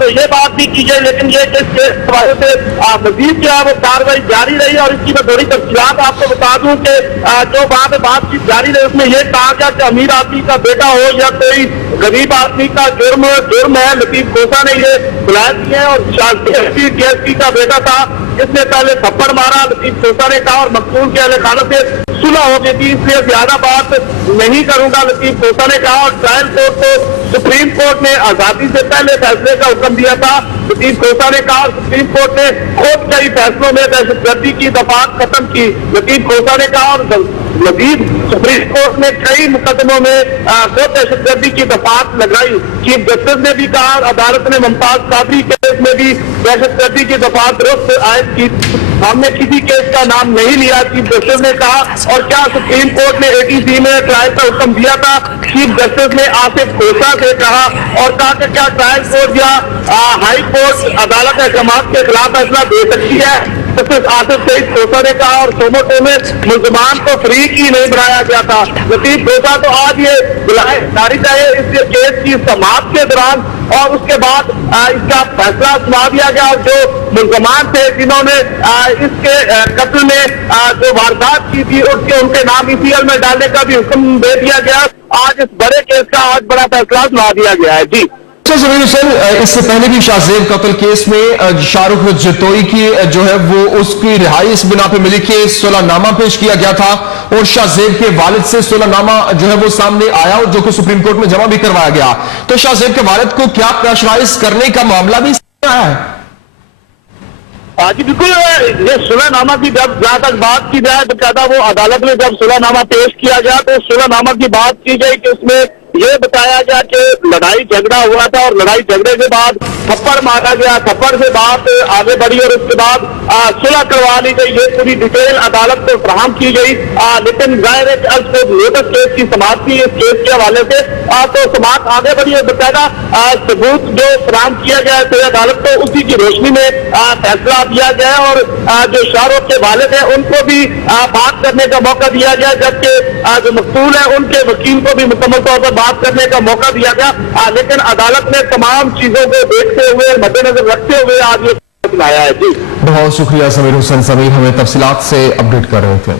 तो ये बात भी की गई, लेकिन ये केस हवाले से मजीद जो है वो कार्रवाई जारी रही। और इसकी मैं थोड़ी तफसीलात आपको बता दूं कि जो वहां पे बातचीत जारी रही उसमें यह कहा गया कि अमीर आदमी का बेटा हो या कोई गरीब आदमी का जुर्म है। लतीफ खोसा ने ये बुलाया दिए और डीएसपी का बेटा था, इसने पहले थप्पड़ मारा, लतीफ खोसा ने कहा, और मकसूल के अहले खाना से सुलह हो गई थी, इसलिए ज्यादा बात नहीं करूंगा, लतीफ खोसा ने कहा। और ट्रायल कोर्ट को सुप्रीम कोर्ट ने आजादी से पहले फैसले का हुक्म दिया था, लतीफ खोसा ने कहा। सुप्रीम कोर्ट ने खुद कई फैसलों में दहशतगर्दी की दफात खत्म की, लतीफ खोसा ने कहा। और मजीद सुप्रीम कोर्ट ने कई मुकदमों में खुद दहशतगर्दी की दफात लगाई। चीफ जस्टिस ने भी कहा, अदालत ने मुमताज कादरी केस में भी दहशतगर्दी की दफात दुरुस्त आयद की, हमने किसी केस का नाम नहीं लिया, चीफ जस्टिस ने कहा। और क्या सुप्रीम कोर्ट ने एटीसी में ट्रायल का हुक्म दिया था, चीफ जस्टिस ने आसिफ खोसा से कहा और कहा कि क्या ट्रायल कोर्ट या हाई कोर्ट अदालत अहकाम के खिलाफ फैसला दे सकती है। जस्टिस आसिफ सईद खोसा ने कहा। और सोमोटो में मुल्जमान को फ्री की नहीं बनाया गया था, लतीफ खोसा तो आज ये बुलाए जारी रहे इस केस की समाप्त के दौरान, और उसके बाद इसका फैसला सुना दिया गया। और जो मुल्जमान थे जिन्होंने इसके कत्ल में जो वारदात की थी उनके नाम ईसीएल में डालने का भी हुक्म दे दिया गया। आज इस बड़े केस का आज बड़ा फैसला सुना दिया गया है। जी जमीर सर, इससे पहले भी शाहजेब कत्ल केस में शाहरुख जतोई की जो है वो उसकी रिहाई इस बिना पे मिली कि सुलहनामा पेश किया गया था और शाहजेब के वालिद से सुलहनामा जो है वो सामने आया और जो कि सुप्रीम कोर्ट में जमा भी करवाया गया। तो शाहजेब के वालिद को क्या प्रेशराइज करने का मामला भी आया है? जी बिल्कुल, ये सुलहनामा की जब जहां तक बात की जाए बकायदा वो अदालत में जब सुलहनामा पेश किया गया तो सुलहनामा की बात की गई कि उसमें ये बताया गया कि लड़ाई झगड़ा हुआ था और लड़ाई झगड़े के बाद थप्पड़ मारा गया, थप्पड़ से बात आगे बढ़ी और उसके बाद सुलह करवा ली गई। ये पूरी डिटेल अदालत को फराहम की गई। लेकिन जाहिर है कि अब लोटस केस की समाप्ति इस केस के हवाले से तो समाप्त आगे बढ़ी है। बकायदा सबूत जो फराहम किया गया है अदालत को उसी की रोशनी में फैसला दिया गया है। और जो शाहरुख के वालिद है उनको भी बात करने का मौका दिया गया, जबकि जो मकसूल है उनके वकील को भी मुकम्मल तौर पर बात करने का मौका दिया गया। लेकिन अदालत ने तमाम चीजों को देखते हुए मद्देनजर रखते हुए आज ये फैसला आया है। जी बहुत शुक्रिया समीर हुसैन समीर, हमें तफसीलात से अपडेट कर रहे थे।